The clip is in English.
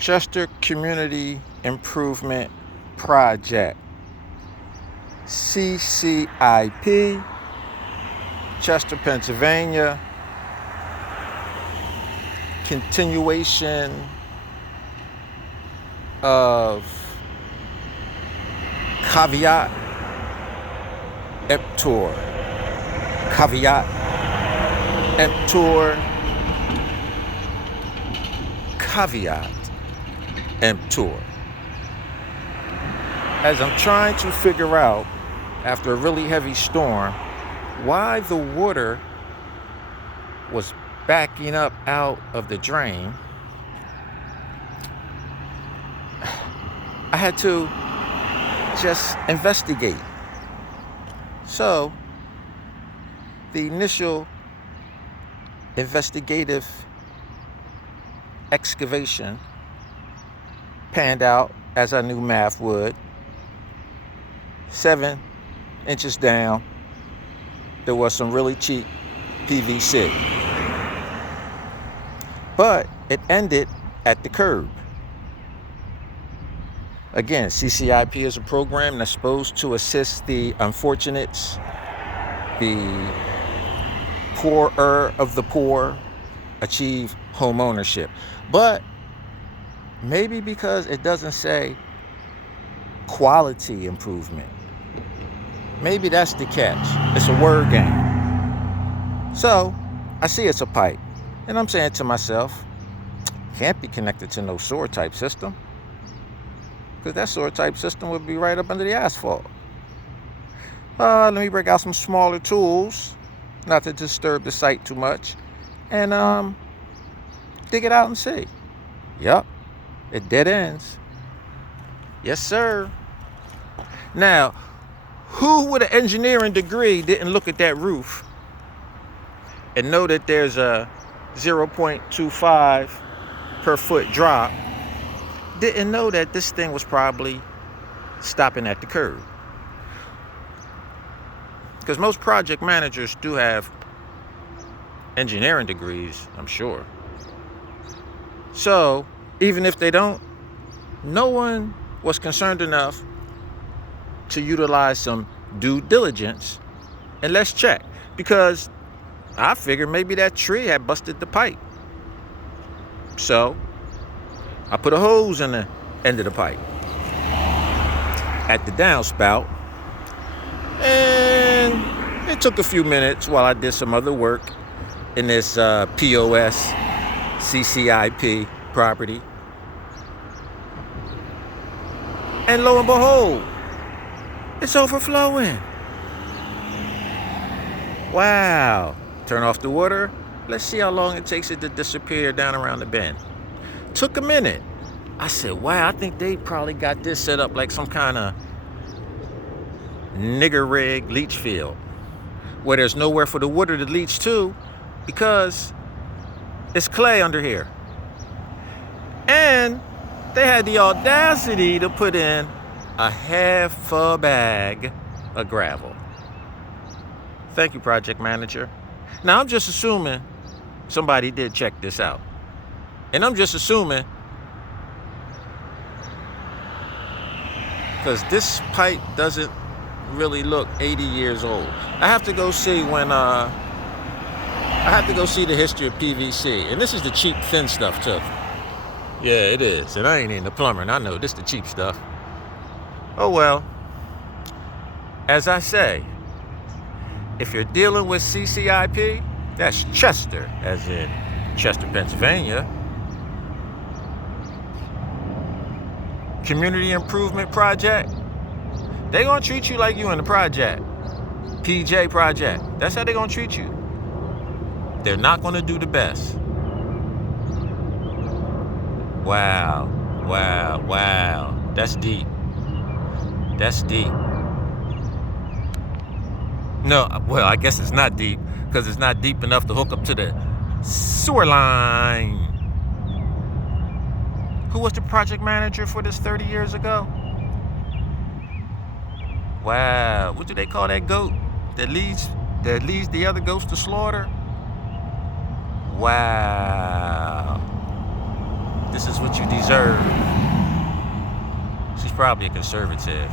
Chester Community Improvement Project, CCIP, Chester, Pennsylvania. Continuation of caveat emptor. Caveat emptor. Caveat emptor. As I'm trying to figure out, after a really heavy storm, why the water was backing up out of the drain, I had to just investigate. So, the initial investigative excavation panned out as I knew math would. 7 inches down, there was some really cheap PVC. But it ended at the curb. Again, CCIP is a program that's supposed to assist the unfortunates, the poorer of the poor, achieve home ownership. But maybe because it doesn't say quality improvement, maybe that's the catch. It's a word game. So I see it's a pipe, and I'm saying to myself, can't be connected to no sewer type system, because that sewer type system would be right up under the asphalt. Let me break out some smaller tools, not to disturb the site too much, and dig it out and see. Yup, it dead ends. Yes, sir. Now, who with an engineering degree didn't look at that roof and know that there's a 0.25 per foot drop, didn't know that this thing was probably stopping at the curb? Because most project managers do have engineering degrees, I'm sure. So, even if they don't, no one was concerned enough to utilize some due diligence and let's check. Because I figured maybe that tree had busted the pipe. So, I put a hose in the end of the pipe at the downspout, and it took a few minutes while I did some other work in this POS CCIP property. And lo and behold, it's overflowing. Wow. Turn off the water. Let's see how long it takes it to disappear down around the bend. Took a minute. I said, wow, I think they probably got this set up like some kind of nigger rig leach field, where there's nowhere for the water to leach to because it's clay under here. And they had the audacity to put in a half a bag of gravel. Thank you, project manager. Now, I'm just assuming somebody did check this out. And I'm just assuming because this pipe doesn't really look 80 years old. I have to go see the history of PVC. And this is the cheap thin stuff too. Yeah, it is. And I ain't in the plumber, and I know this is the cheap stuff. Oh well. As I say, if you're dealing with CCIP, that's Chester, as in Chester, Pennsylvania. Community Improvement Project. They gonna treat you like you in the project. PJ Project. That's how they gonna treat you. They're not gonna do the best. Wow. Wow. Wow. That's deep. That's deep. No, well, I guess it's not deep because it's not deep enough to hook up to the sewer line. Who was the project manager for this 30 years ago? Wow, what do they call that goat that leads the other goats to slaughter? Wow. This is what you deserve. She's probably a conservative.